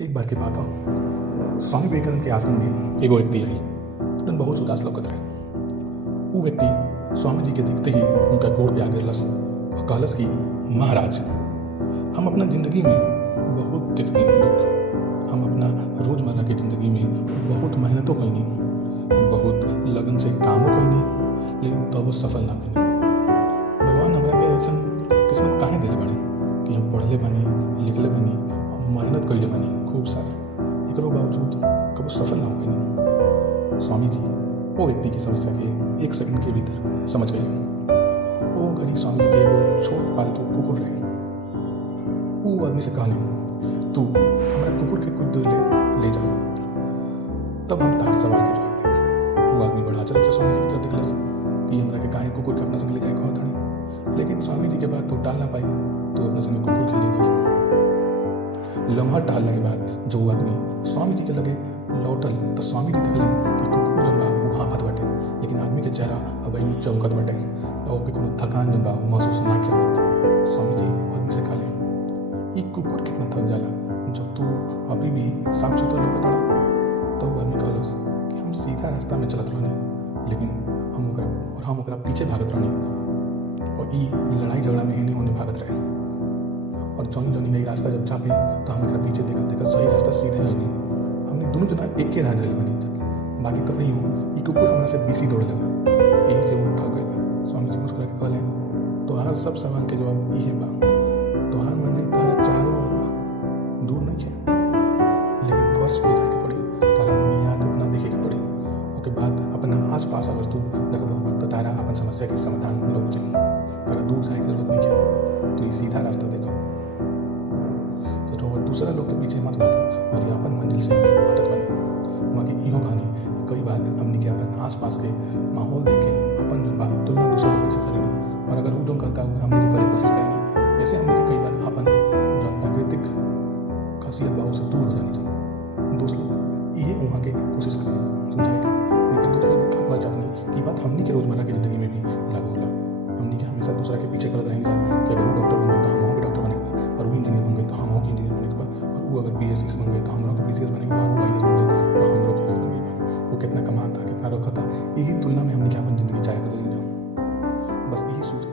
एक बार की बात हो, स्वामी विवेकानंद के आश्रम में एगो व्यक्ति आई जौन बहुत उदास लौकत रहे। वो व्यक्ति स्वामी जी के दिखते ही उनका गोड़ पे आ गिरलस और कहलस कि महाराज, हम अपना जिंदगी में बहुत देखने दुख, हम अपना रोजमर्रा के जिंदगी में बहुत मेहनतों कैनी, बहुत लगन से कामों कैनी, लेकिन तब सफल ना कैनी। भगवान हमरा के ऐसा किस्मत काहे दिले बाड़े कि हम पढ़ले बानी, लिखले बानी और मेहनत कैले बानी खूब सारा, एकरो बावजूद कबो सफल ना हो पैनी। स्वामी जी वो व्यक्ति की समस्या के एक सेकंड के भीतर समझ गए। वो घड़ी स्वामी जी के एगो छोट पालतू कुकुर रहे। वो आदमी से कहले, तू हमारा कुकुर के कुछ दूर ले जा, तब हम तार सवार के जवाब देंगे। वो आदमी बड़ा अचरज से स्वामी जी की तरफ देखलस कि हमरा के काहे कुकुर के अपना संग ले जाए कहत हनी, लेकिन स्वामी जी के बात तो टाल ना पाई, तो अपने संग कुकुर के ले गई। लम्हा टहलने के बाद जो आदमी स्वामी जी के लगे लौटल तो स्वामी जी देखलन कि कुकुर जन बा वो हाफत बाटे, लेकिन आदमी के चेहरा अब ही चौकत बाटे और पे कोनो थकान जन बा वो महसूस ना किया। स्वामी जी आदमी से कहले, ई कुकुर कितना थक जाला जब तू अभी भी साफ सुथरा लौकत ताड़ा। तो वो आदमी कहलस कि हम सीधा रास्ता में चलत रहनी, लेकिन हम ओकरा पीछे भागत रहनी और ई लड़ाई झगड़ा में एने ओने भागत रहे, और जौनी जौनी नई रास्ता जब चापे तो हम एकरा पीछे देखत देखत सही रास्ता सीधे आई नहीं, हमने दोनों जना एक के राह जाए बनी, बाकी तो वही हूँ ई कुकुर हमरा से बेसी दौड़ लेगा, यही से वो थक गए। स्वामी जी मुस्कुरा के कहले, तोहार सब सवाल के जवाब इहे बा, तोहार मंजिल तारा चारों ओर बा, दूर नहीं है, लेकिन वर्ष पे जाके पड़ी, तारा बुनियाद अपना देखे के पड़ी, ओके बाद अपना आस पास अगर तू देखबो तो तारा अपन समस्या के समाधान लौट जाई, तारा दूर जाए की जरूरत नहीं है, तो ये सीधा रास्ता देखो, तो दूसरा लोग के पीछे मत भागी और ये अपन मंजिल से हटत बनी। वहाँ की इहो कहानी कई बार हमने के अपन आस पास के माहौल देखे अपन जो बा तुलना दूसरे व्यक्ति से करेंगे, और अगर वो जो करता है हमने के करे कोशिश करेंगे, ऐसे हमने के कई बार अपन जो प्राकृतिक खासियत बा उससे दूर हो जानी चाहिए। दोस्त लोग ये वहाँ के कोशिश करेंगे समझाएगा, लेकिन दोस्त लोग क्या चाहते कि बात हमने के रोजमर्रा की जिंदगी में भी लागू होला। हमने के हमेशा दूसरा के पीछे करते रहेंगे कि अगर वो डॉक्टर बन गए तो हम भी डॉक्टर बनेगा, और वो इंजीनियर बन गए तो हम इंजीनियर बनेगा, और वो अगर PhD बन गए तो हम लोग PhD बनेगा, और वो IAS बन गए तो हम लोग कैसे बनेगा, वो कितना कमाता कितना रखा था, यही तुलना में हमने क्या अपन जिंदगी चाहे बदल जाओ, बस यही सोच